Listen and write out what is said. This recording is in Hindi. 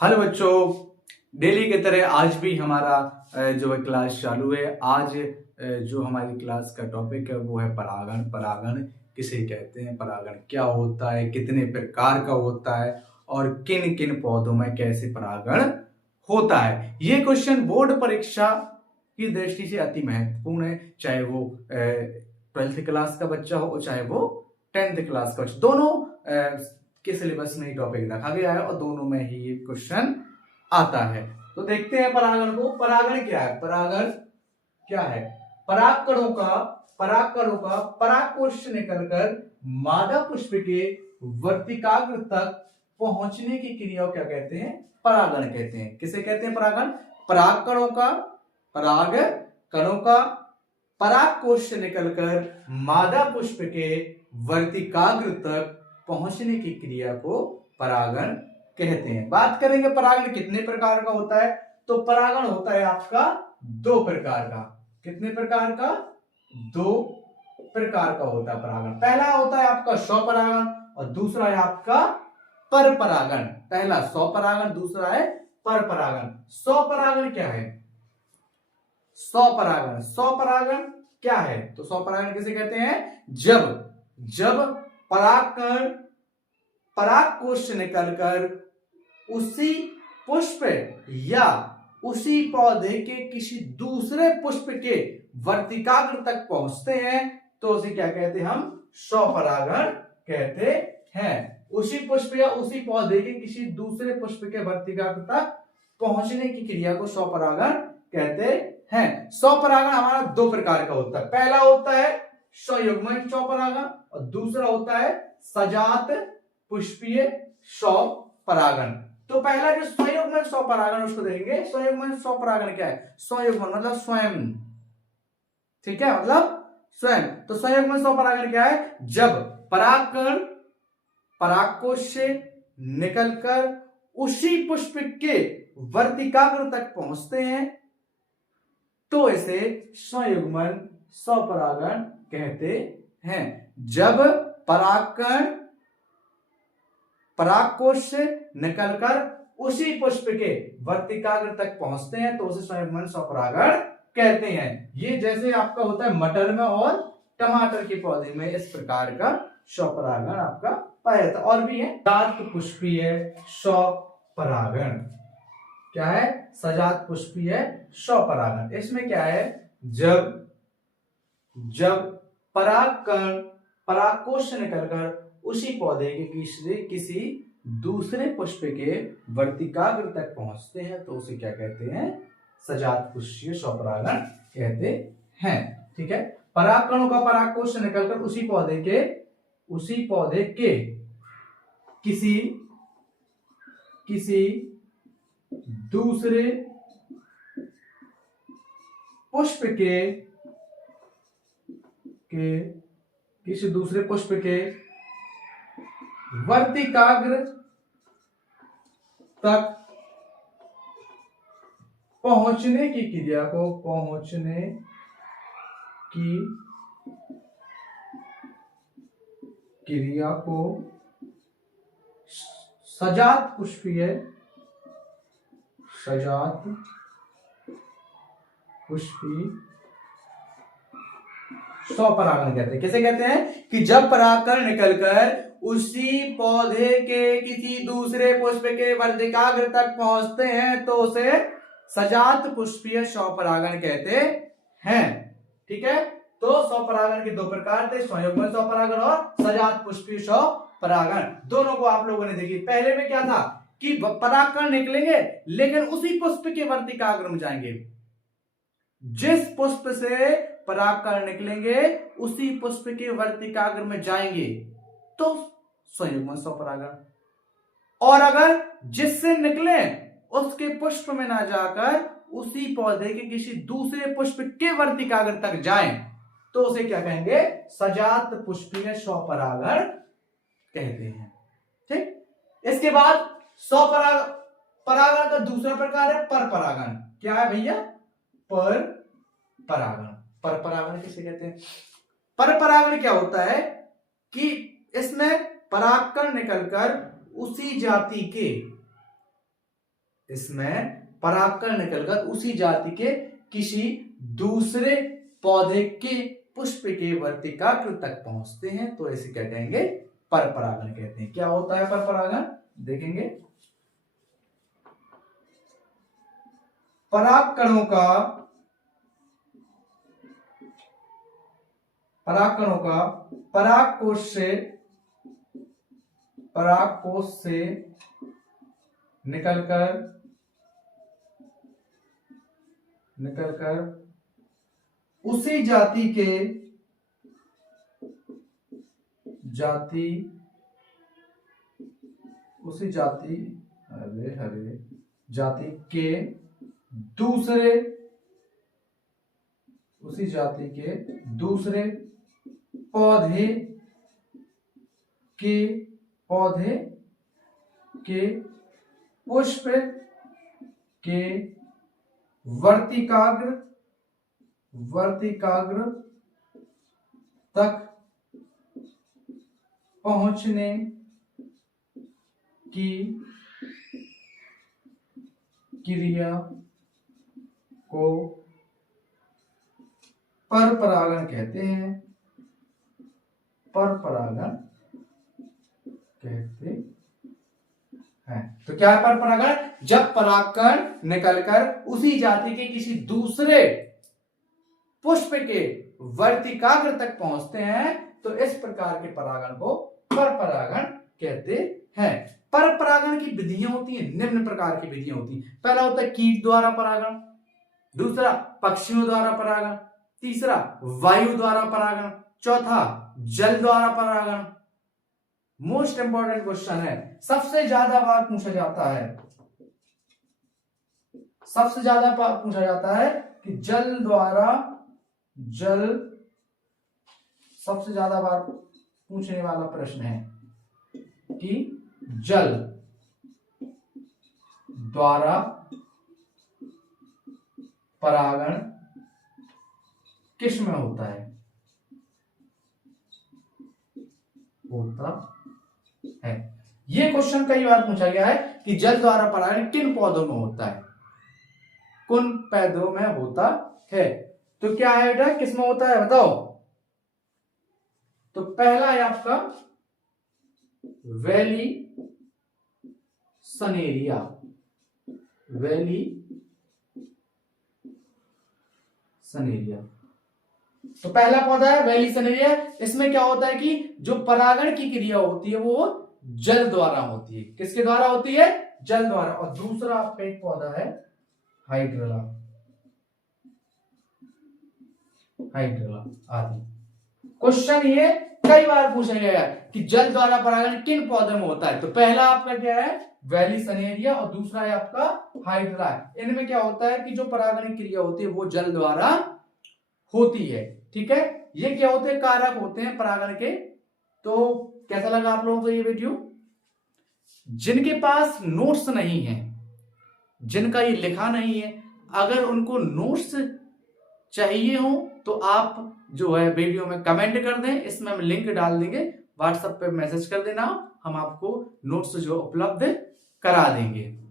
हेलो बच्चों, डेली की तरह आज भी हमारा जो है क्लास चालू है। आज जो हमारी क्लास का टॉपिक है वो है परागण। परागण किसे कहते हैं, परागण क्या होता है, कितने प्रकार का होता है और किन किन पौधों में कैसे परागण होता है। ये क्वेश्चन बोर्ड परीक्षा की दृष्टि से अति महत्वपूर्ण है, चाहे वो 12th क्लास का बच्चा हो चाहे वो 10th क्लास का बच्चा। दोनों के सिलेबस में ही टॉपिक रखा गया है और दोनों में ही ये क्वेश्चन आता है। तो देखते हैं परागण को। परागण क्या है? परागण क्या है? परागकणों का परागकोश से निकलकर मादा पुष्प के वर्तिकाग्र तक पहुंचने की क्रिया को क्या कहते हैं? परागण कहते हैं। किसे कहते हैं परागण? पराग कणों का परागकोश से निकलकर मादा पुष्प के वर्तिकाग्र तक पहुंचने की क्रिया को परागण कहते हैं। बात करेंगे परागण कितने प्रकार का होता है, तो परागण होता है आपका दो प्रकार का। कितने प्रकार का? दो प्रकार का होता है परागण। पहला होता है आपका स्वपरागण और दूसरा है आपका परपरागण। पहला स्वपरागण, दूसरा है परपरागण। स्वपरागण क्या है? स्वपरागण क्या है? तो स्वपरागण किसे कहते हैं? जब परागकण परागकोश से निकलकर उसी पुष्प या उसी पौधे के किसी दूसरे पुष्प के वर्तिकाग्र तक पहुंचते हैं तो उसे क्या कहते हैं? हम स्वपरागण कहते हैं। उसी पुष्प या उसी पौधे के किसी दूसरे पुष्प के वर्तिकाग्र तक पहुंचने की क्रिया को स्वपरागण कहते हैं। स्वपरागण हमारा दो प्रकार का होता है। पहला होता है स्वयुग्मन स्वपरागण और दूसरा होता है सजात पुष्पीय स्वपरागण। तो पहला जो स्वयुग्मन स्वपरागण उसको देखेंगे। स्वयुग्मन स्वपरागण क्या है? स्वयुग्मन मतलब स्वयं, ठीक है, मतलब स्वयं। तो स्वयुग्मन स्वपरागण क्या है? जब परागकण परागकोश से निकलकर उसी पुष्प के वर्तिकाग्र तक पहुंचते हैं तो इसे स्वयुग्मन स्वपरागण कहते हैं। जब परागकण परागकोश से निकलकर उसी पुष्प के वर्तिकाग्र तक पहुंचते हैं तो उसे स्वयुग्मन स्वपरागण कहते हैं। ये जैसे आपका होता है मटर में और टमाटर के पौधे में, इस प्रकार का स्वपरागण आपका पाया जाता है। और भी है सजात पुष्पीय स्वपरागण। क्या है? सजात पुष्पीय स्वपरागण। इसमें क्या है? जब परागकण परागकोश से निकलकर उसी पौधे के किसी दूसरे पुष्प के वर्तिकाग्र तक पहुंचते हैं तो उसे क्या कहते हैं? सजात पुष्पीय स्वपरागण कहते हैं। ठीक है। परागकणों का परागकोश से निकलकर उसी पौधे के किसी दूसरे पुष्प के किसी दूसरे पुष्प के वर्तिकाग्र तक पहुंचने की क्रिया को सजात पुष्पीय स्वपरागण कहते हैं। किसे कहते हैं? कि जब परागकण निकलकर उसी पौधे के किसी दूसरे पुष्प के वर्तिकाग्र तक पहुंचते हैं तो उसे सजात पुष्पीय स्वपरागण कहते हैं। ठीक है। तो स्वपरागण के दो प्रकार थे, स्वयुग्मन स्वपरागण और सजात पुष्पीय स्वपरागण। दोनों को आप लोगों ने देखी। पहले में क्या था कि परागकण निकलेंगे लेकिन उसी पुष्प के वर्तिकाग्र में जाएंगे। जिस पुष्प से परागकण निकलेंगे उसी पुष्प के वर्तिकाग्र में जाएंगे तो स्वयुग्मन स्वपरागण। और अगर जिससे निकले उसके पुष्प में ना जाकर उसी पौधे के किसी दूसरे पुष्प के वर्तिकाग्र तक जाएं तो उसे क्या कहेंगे? सजात पुष्पीय स्वपरागण कहते हैं। ठीक। इसके बाद परागण का दूसरा प्रकार है परपरागण। क्या है भैया? परपरागण किसे कहते हैं? परपरागण क्या होता है कि इसमें परागकण निकलकर उसी जाति के इसमें परागकण निकलकर उसी जाति के किसी दूसरे पौधे के पुष्प के वर्तिकाग्र तक पहुंचते हैं, तो इसे क्या कहेंगे? पर परागण कहते हैं। क्या होता है पर परागण? देखेंगे। परागकणों का परागकोश से निकलकर उसी जाति के दूसरे पौधे के पुष्प के वर्तिकाग्र तक पहुंचने की क्रिया को पर परागण कहते हैं। पर परागण कहते हैं। तो क्या है पर परागण? जब परागकण निकलकर उसी जाति के किसी दूसरे पुष्प के वर्तिकाग्र तक पहुंचते हैं, तो इस प्रकार के परागण को पर परागण कहते हैं। पर परागण की विधियां होती हैं, निम्न प्रकार की विधियां होती हैं। पहला होता है कीट द्वारा परागण, दूसरा पक्षियों द्वारा परागण, तीसरा वायु द्वारा परागण, चौथा जल द्वारा परागण। मोस्ट इंपॉर्टेंट क्वेश्चन है, सबसे ज्यादा बार पूछा जाता है कि सबसे ज्यादा बार पूछने वाला प्रश्न है कि जल द्वारा परागण किस में होता है? ये क्वेश्चन कई बार पूछा गया है कि जल द्वारा परागण किन पौधों में होता है, किन पौधों में होता है। तो क्या है बेटा, किस में होता है बताओ? तो पहला है आपका वैली सनेरिया। तो पहला पौधा है वैली सनेरिया। इसमें क्या होता है कि जो परागण की क्रिया होती है वो जल द्वारा होती है। किसके द्वारा होती है? जल द्वारा। और दूसरा आपका एक पौधा है हाइड्रला आदि। क्वेश्चन ये कई बार पूछा गया है कि जल द्वारा परागण किन पौधों में होता है। तो पहला आपका क्या है? वैली सनेरिया, और दूसरा है आपका हाइड्रा। इनमें क्या होता है कि जो परागण की क्रिया होती है वो जल द्वारा होती है। ठीक है, ये क्या होते हैं? कारक होते हैं परागण के। तो कैसा लगा आप लोगों को ये वीडियो? जिनके पास नोट्स नहीं है, जिनका ये लिखा नहीं है, अगर उनको नोट्स चाहिए हो तो आप जो है वीडियो में कमेंट कर दें, इसमें हम लिंक डाल देंगे, व्हाट्सएप पे मैसेज कर देना, हम आपको नोट्स जो उपलब्ध करा देंगे।